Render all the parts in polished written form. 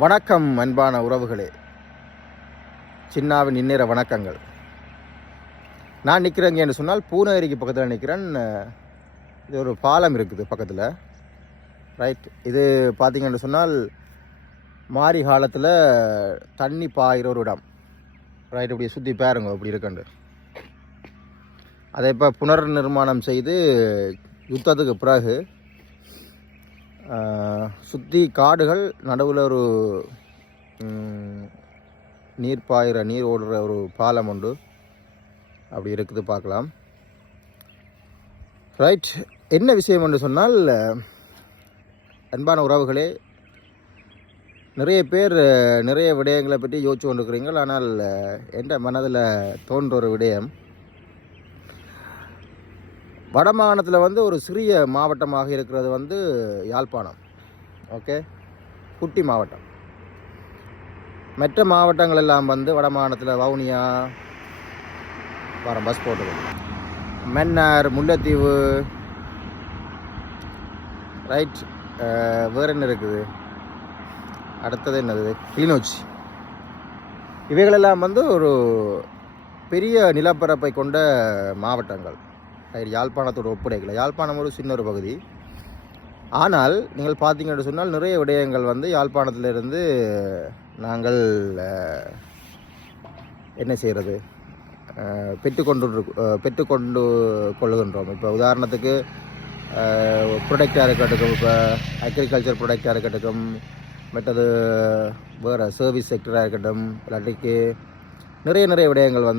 வணக்கம் அன்பான உறவுகளே, சின்னாவின் இந்நேர வணக்கங்கள். நான் நிற்கிறேங்க என்று சொன்னால் பூனகிரிக்கு பக்கத்தில் நிற்கிறேன். இது ஒரு பாலம் இருக்குது பக்கத்தில், ரைட். இது பார்த்தீங்கன்னு சொன்னால் மாரி காலத்தில் தண்ணி பாயிற ஒரு இடம், ரைட். இப்படி சுற்றி பாருங்க இப்படி இருக்குண்டு. அதை இப்போ புனர் நிர்மாணம் செய்து யுத்தத்துக்கு பிறகு சுற்றி காடுகள், நடுவில் ஒரு நீர் பாயிற நீர் ஓடுற ஒரு பாலம் உண்டு, அப்படி இருக்குது, பார்க்கலாம், ரைட். என்ன விஷயம் என்று சொன்னால், அன்பான உறவுகளே, நிறைய பேர் நிறைய விடயங்களை பற்றி யோசிச்சு கொண்டிருக்கிறீங்கள். ஆனால் என்ற மனதில் தோன்ற ஒரு விடயம், வடமாகாணத்தில் ஒரு சிறிய மாவட்டமாக இருக்கிறது யாழ்ப்பாணம். ஓகே, குட்டி மாவட்டம். மற்ற மாவட்டங்கள் எல்லாம் வடமாகாணத்தில் வவுனியா, பஸ் போட்டது, மன்னார், முல்லைத்தீவு, ரைட். வேறு என்ன இருக்குது, அடுத்தது என்னது, கிளிநொச்சி. இவைகளெல்லாம் ஒரு பெரிய நிலப்பரப்பை கொண்ட மாவட்டங்கள். யாழ்ப்பாணத்தோட ஒப்படைக்கல. யாழ்ப்பாணம் ஒரு சின்ன ஒரு பகுதி. ஆனால் நீங்கள் பார்த்தீங்கன்னு சொன்னால் நிறைய விடயங்கள் யாழ்ப்பாணத்திலிருந்து நாங்கள் என்ன செய்கிறது, பெற்றுக்கொண்டு கொள்ளுகின்றோம். இப்போ உதாரணத்துக்கு ப்ரொடக்டாக இருக்கட்டும், இப்போ அக்ரிகல்ச்சர் ப்ரொடக்டாக இருக்கட்டும், மற்றது வேறு சர்வீஸ் செக்டராக இருக்கட்டும், இல்லாட்டிக்கு நிறைய விடயங்கள்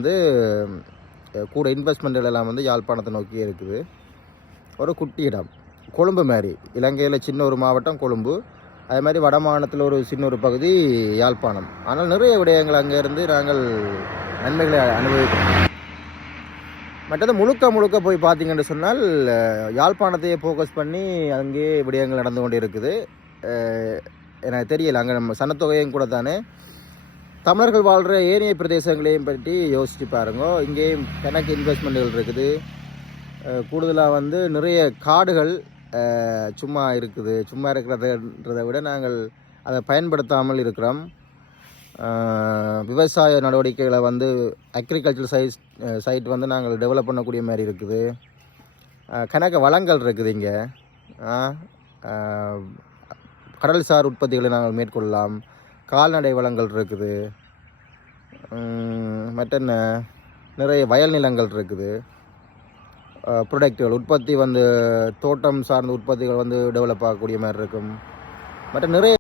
கூட இன்வெஸ்ட்மெண்ட்கள் எல்லாம் யாழ்ப்பாணத்தை நோக்கி இருக்குது. ஒரு குட்டி இடம், கொழும்பு மாதிரி. இலங்கையில் சின்ன ஒரு மாவட்டம் கொழும்பு, அதே மாதிரி வடமாகாணத்தில் ஒரு சின்ன ஒரு பகுதி யாழ்ப்பாணம். ஆனால் நிறைய விடயங்கள் அங்கேருந்து நாங்கள் நன்மைகளை அனுபவிக்கிறோம். மற்றது முழுக்க போய் பார்த்தீங்கன்னு சொன்னால் யாழ்ப்பாணத்தையே ஃபோக்கஸ் பண்ணி அங்கேயே விடயங்கள் நடந்து கொண்டு இருக்குது. எனக்கு தெரியலை, அங்கே நம்ம சனத்தொகையும் கூட தானே தமிழர்கள் வாழ்கிற ஏனைய பிரதேசங்களையும் பற்றி யோசித்து பாருங்க. இங்கேயும் கணக்கு இன்வெஸ்ட்மெண்ட்டுகள் இருக்குது. கூடுதலாக நிறைய காடுகள் சும்மா இருக்குது. சும்மா இருக்கிறதுன்றதை விட நாங்கள் அதை பயன்படுத்தாமல் இருக்கிறோம். விவசாய நடவடிக்கைகளை அக்ரிகல்ச்சர் சைட் நாங்கள் டெவலப் பண்ணக்கூடிய மாதிரி இருக்குது. கணக்கு வளங்கள் இருக்குது. இங்கே கடல்சார் உற்பத்திகளை நாங்கள் மேற்கொள்ளலாம். கால்நடை வளங்கள் இருக்குது. மற்ற நிறைய வயல் நிலங்கள் இருக்குது. ப்ரொடக்டுகள் உற்பத்தி தோட்டம் சார்ந்த உற்பத்திகள் டெவலப் ஆகக்கூடிய மாதிரி இருக்கும். மற்ற நிறைய